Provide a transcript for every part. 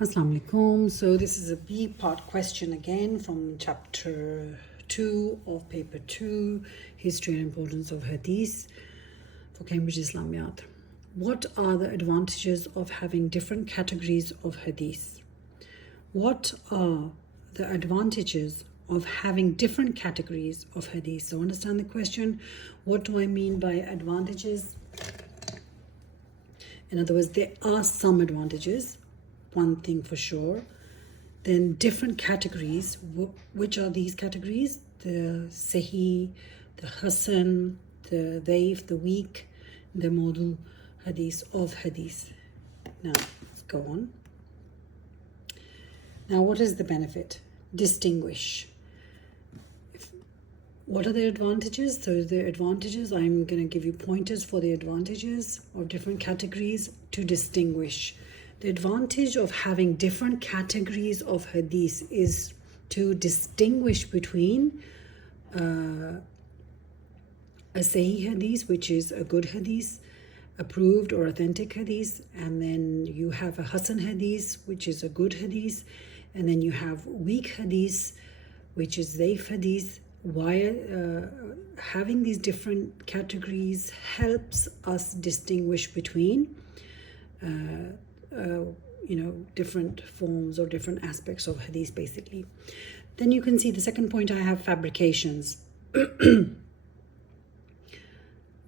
Assalamu alaikum. So this is a B-part question again from chapter 2 of paper 2, History and Importance of Hadith for Cambridge Islamiyat. What are the advantages of having different categories of Hadith? What are the advantages of having different categories of Hadith? So understand the question. What do I mean by advantages? In other words, there are some advantages. One thing for sure. Then different categories. Which are these categories? The Sahih, the Hasan, the Daif, the weak, the Mawdu Hadith of Hadith. Now, let's go on. Now, what is the benefit? Distinguish. What are the advantages? So the advantages, I'm going to give you pointers for the advantages of different categories to distinguish. The advantage of having different categories of hadith is to distinguish between a Sahih hadith, which is a good hadith, approved or authentic hadith, and then you have a Hasan hadith, which is a good hadith, and then you have weak hadith, which is Daif hadith. Why having these different categories helps us distinguish between different forms or different aspects of hadith basically. Then you can see the second point I have, fabrications.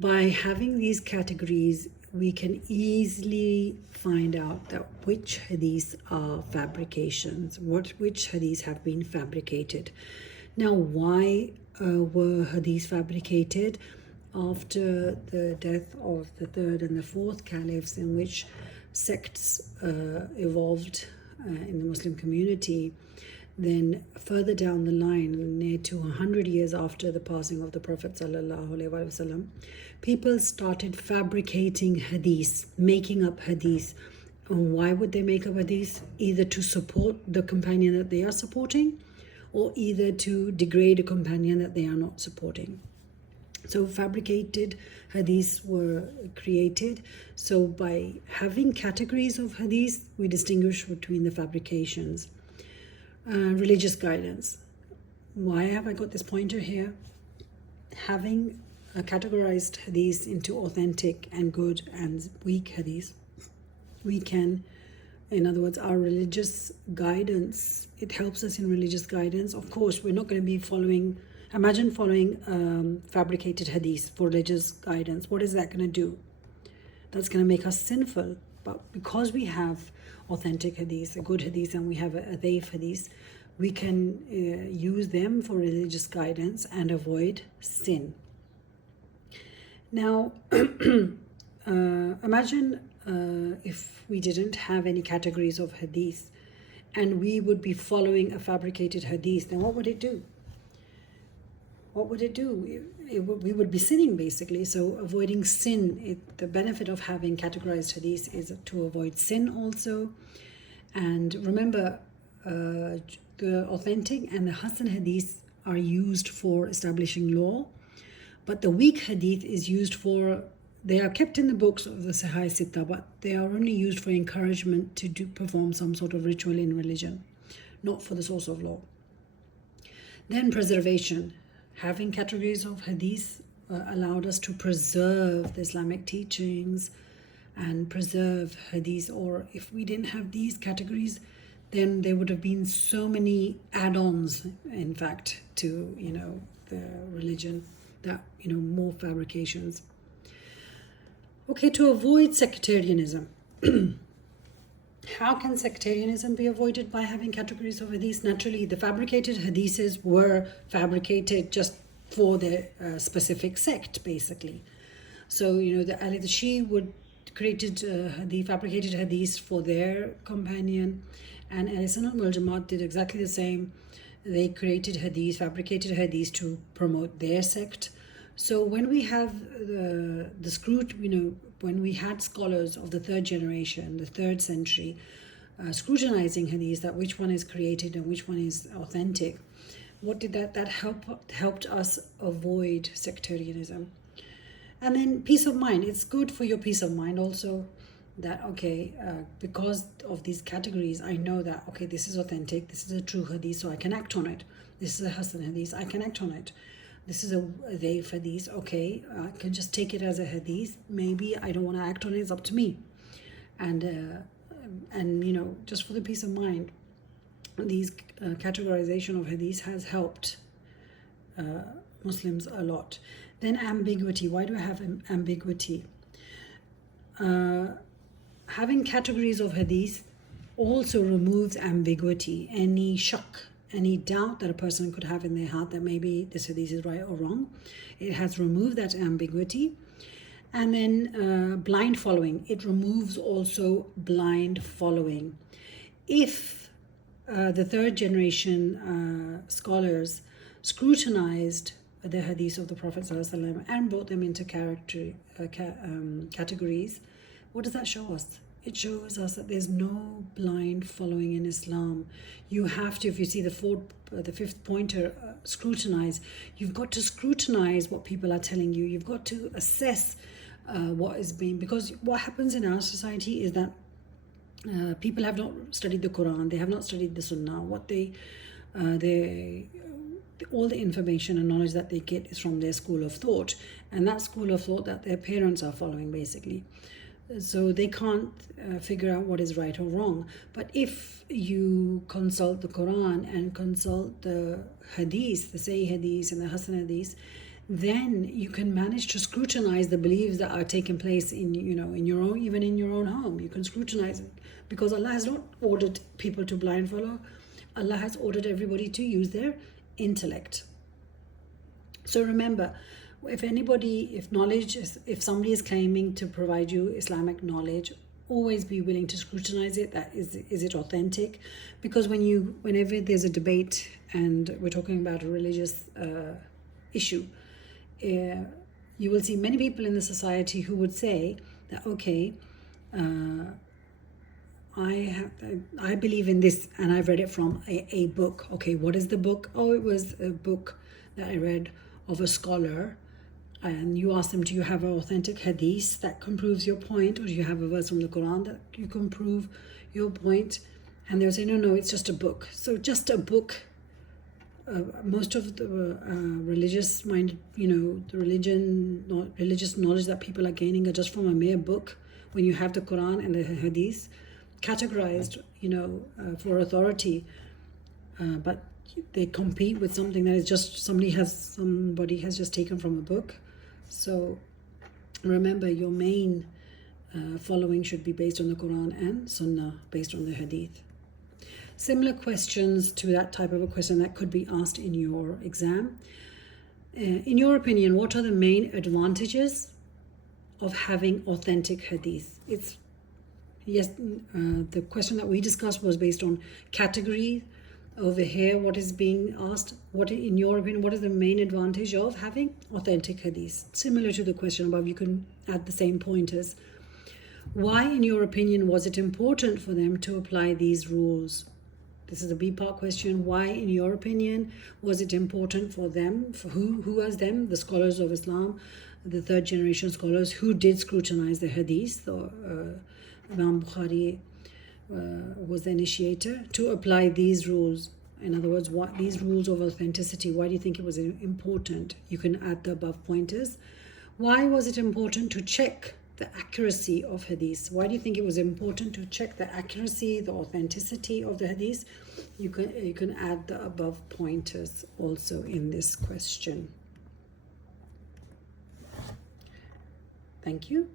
By having these categories, we can easily find out that which hadiths are fabrications, which hadiths have been fabricated. Now, why were hadiths fabricated? After the death of the third and the fourth caliphs, in which sects evolved in the Muslim community, then further down the line, near to 100 years after the passing of the Prophet ﷺ, people started fabricating hadiths, making up hadiths. And why would they make up hadiths? Either to support the companion that they are supporting, or either to degrade a companion that they are not supporting. So fabricated hadiths were created. So by having categories of hadiths, we distinguish between the fabrications. Religious guidance. Why have I got this pointer here? Having categorized hadiths into authentic and good and weak hadiths, we can, in other words, our religious guidance, it helps us in religious guidance. Of course, we're not going to be imagine following fabricated hadith for religious guidance. What is that going to do? That's going to make us sinful. But because we have authentic hadith, a good hadith, and we have a daif hadith, we can use them for religious guidance and avoid sin. Now, imagine if we didn't have any categories of hadith and we would be following a fabricated hadith, then what would it do? What would it do? We would be sinning basically. So avoiding sin, the benefit of having categorized hadith is to avoid sin also. And remember, the authentic and the Hasan hadith are used for establishing law, but the weak hadith is used for, they are kept in the books of the Sahih Sitta, but they are only used for encouragement to perform some sort of ritual in religion, not for the source of law. Then preservation. Having categories of hadith allowed us to preserve the Islamic teachings and preserve hadith. Or if we didn't have these categories, then there would have been so many add-ons, in fact, to the religion, that more fabrications. Okay, to avoid sectarianism. How can sectarianism be avoided by having categories of hadith? Naturally, the fabricated hadiths were fabricated just for the specific sect, basically. So, the Ahl Shia would created the fabricated hadiths for their companion, and Ahl Sunnah wal Jamaat did exactly the same. They created hadiths, fabricated hadiths to promote their sect. So when we have the scrutiny, when we had scholars of the third generation, the 3rd century, scrutinizing hadiths, that which one is created and which one is authentic, what did that helped us avoid sectarianism. And then peace of mind. It's good for your peace of mind also, that okay, because of these categories, I know that okay, this is authentic, this is a true hadith, so I can act on it. This is a hasan hadith, I can act on it. This is a dhaif hadith, okay, I can just take it as a hadith. Maybe I don't want to act on it, it's up to me. And you know, just for the peace of mind, these categorization of hadith has helped Muslims a lot. Then ambiguity. Why do I have ambiguity? Having categories of hadith also removes ambiguity, any shak, any doubt that a person could have in their heart that maybe this hadith is right or wrong. It has removed that ambiguity. And then blind following. It removes also blind following. If the third generation scholars scrutinized the hadith of the Prophet ﷺ and brought them into categories, what does that show us? It shows us that there's no blind following in Islam. You have to, if you see the fifth pointer, scrutinize. You've got to scrutinize what people are telling you. You've got to assess what is being, because what happens in our society is that people have not studied the Quran, they have not studied the Sunnah. What all the information and knowledge that they get is from their school of thought, and that school of thought that their parents are following basically. So they can't figure out what is right or wrong. But if you consult the Quran and consult the hadith, the Sahih hadith and the Hasan hadith, then you can manage to scrutinize the beliefs that are taking place in your own, even in your own home. You can scrutinize it, because Allah has not ordered people to blind follow. Allah has ordered everybody to use their intellect. So remember, if somebody is claiming to provide you Islamic knowledge, always be willing to scrutinize it. That is it authentic? Because whenever there's a debate and we're talking about a religious issue, you will see many people in the society who would say that okay, I believe in this and I've read it from a book. Okay, what is the book? Oh, it was a book that I read of a scholar. And you ask them, do you have an authentic hadith that can prove your point, or do you have a verse from the Quran that you can prove your point? And they'll say, no, it's just a book. So just a book. Most of the religious mind, the religious knowledge that people are gaining are just from a mere book. When you have the Quran and the hadith categorized, for authority, but they compete with something that is just somebody has just taken from a book. So remember, your main following should be based on the Quran and Sunnah, based on the hadith. Similar questions to that type of a question that could be asked in your exam. In your opinion, what are the main advantages of having authentic hadith? The question that we discussed was based on category. Over here, what is being asked, in your opinion, what is the main advantage of having authentic hadith? Similar to the question above, you can add the same pointers. Why, in your opinion, was it important for them to apply these rules? This is a B-part question. Why, in your opinion, was it important for them? For who was them? The scholars of Islam, the third generation scholars who did scrutinize the hadith. Imam Bukhari was the initiator to apply these rules. In other words, these rules of authenticity, why do you think it was important? You can add the above pointers. Why was it important to check the accuracy of hadith? Why do you think it was important to check the accuracy, the authenticity of the hadith? You can add the above pointers also in this question. Thank you.